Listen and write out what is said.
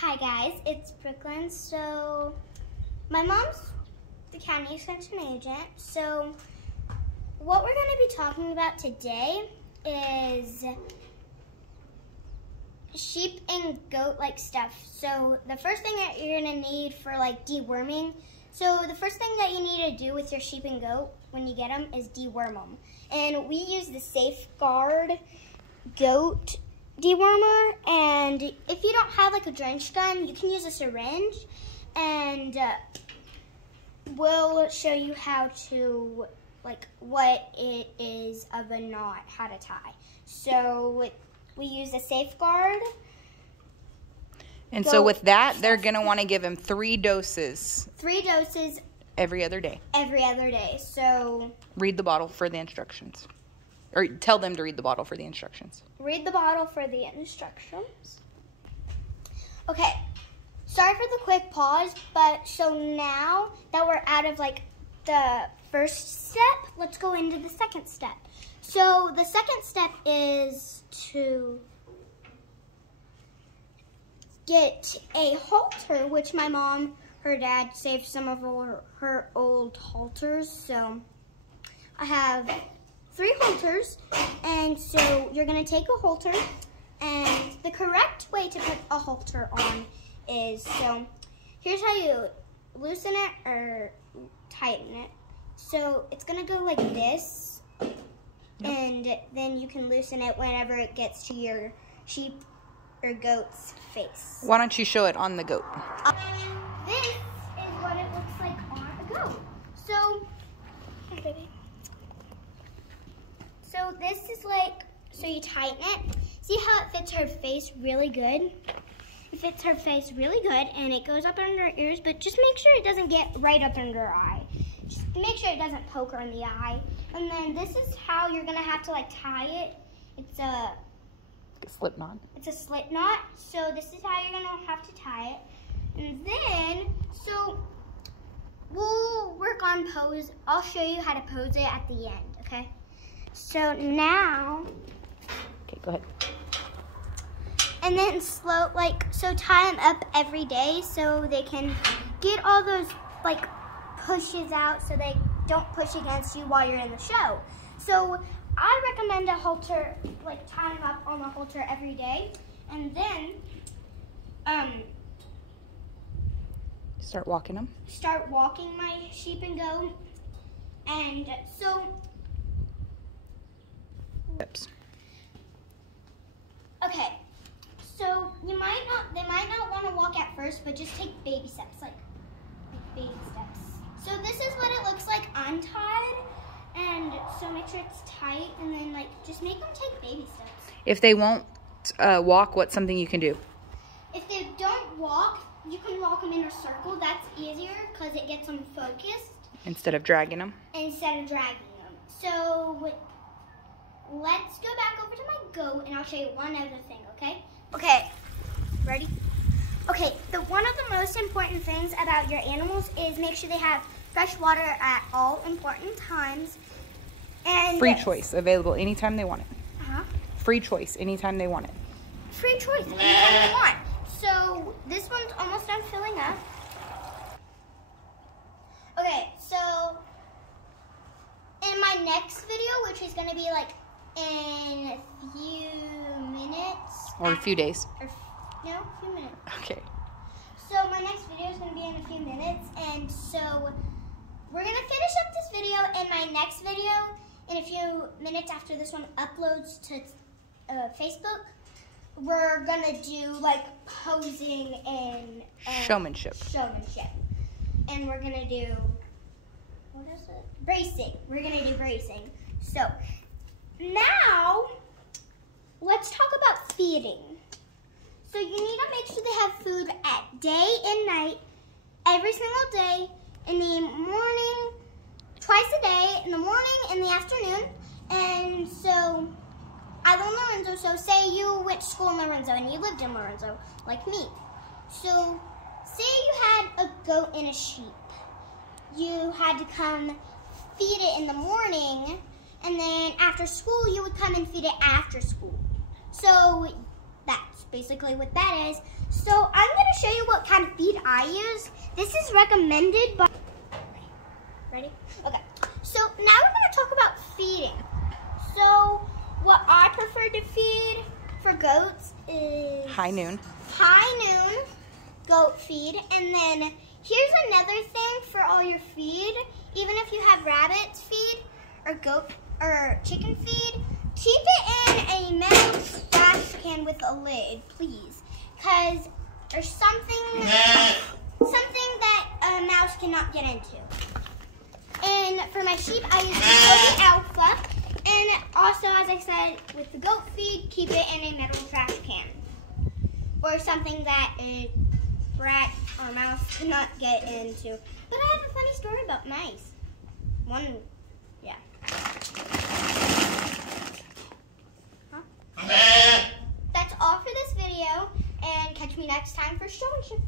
Hi guys, it's Brooklyn. So my mom's the county extension agent. So what we're going to be talking about today is sheep and goat like stuff. So the first thing that you're going to need for like deworming, so the first thing that you need to do with your sheep and goat when you get them is deworm them. And we use the Safeguard goat dewormer, and if you don't have like a drench gun, you can use a syringe, and we'll show you how to, like, what it is of a knot, how to tie. So we use a Safeguard. And so with that, they're going to want to give him 3 doses. 3 doses. Every other day. Every other day. So read the bottle for the instructions. Or tell them to read the bottle for the instructions. Read the bottle for the instructions. Okay, sorry for the quick pause, but so now that we're out of like the first step, let's go into the second step. So the second step is to get a halter, which my mom, her dad saved some of her old halters. So I have 3 halters, and so you're going to take a halter, and the correct way to put a halter on is, so here's how you loosen it or tighten it. So it's going to go like this, and then you can loosen it whenever it gets to your sheep or goat's face. Why don't you show it on the goat? This is what it looks like on a goat. So, here, baby. So this is like, so you tighten it. See how it fits her face really good? It fits her face really good, and it goes up under her ears, but just make sure it doesn't get right up under her eye. Just make sure it doesn't poke her in the eye. And then this is how you're gonna have to like tie it. It's a slip knot. It's a slip knot. So this is how you're gonna have to tie it. And then, so we'll work on pose. I'll show you how to pose it at the end, okay? So now, okay, go ahead. And then slow, like, so tie them up every day so they can get all those, like, pushes out so they don't push against you while you're in the show. So I recommend a halter, like, tying up on the halter every day. And then, start walking them. Start walking my sheep and goat. And so, steps. Okay, so they might not want to walk at first, but just take baby steps, like baby steps. So this is what it looks like untied, and so make sure it's tight, and then like just make them take baby steps. If they won't walk, what's something you can do? If they don't walk, you can walk them in a circle. That's easier because it gets them focused. Instead of dragging them? Instead of dragging them. So let's go back over to my goat, and I'll show you one other thing, okay? Okay, ready? Okay, one of the most important things about your animals is make sure they have fresh water at all important times. And free choice, available anytime they want it. Uh-huh. Free choice, anytime they want it. Free choice, anytime they want. So this one's almost done filling up. Okay, so in my next video, which is going to be like in a few minutes. Or a few days. No, a few minutes. Okay. So my next video is going to be in a few minutes, and so we're going to finish up this video, and my next video in a few minutes after this one uploads to Facebook, we're going to do like posing and showmanship. And we're going to do, what is it? Bracing. We're going to do bracing. So now, let's talk about feeding. So you need to make sure they have food at day and night, every single day, in the morning, twice a day, in the morning, in the afternoon. And so, I live in Lorenzo, so say you went to school in Lorenzo and you lived in Lorenzo, like me. So, say you had a goat and a sheep. You had to come feed it in the morning, and then after school, you would come and feed it after school. So that's basically what that is. So I'm going to show you what kind of feed I use. This is recommended by... Ready? Okay. So now we're going to talk about feeding. So what I prefer to feed for goats is... High noon goat feed. And then here's another thing for all your feed. Even if you have rabbits feed or goat or chicken feed, keep it in a metal trash can with a lid, please. Because there's something that a mouse cannot get into. And for my sheep, I use Obi Alpha. And also, as I said, with the goat feed, keep it in a metal trash can. Or something that a rat or mouse cannot get into. But I have a funny story about mice. Yeah. Huh? That's all for this video. And catch me next time for Show and Show.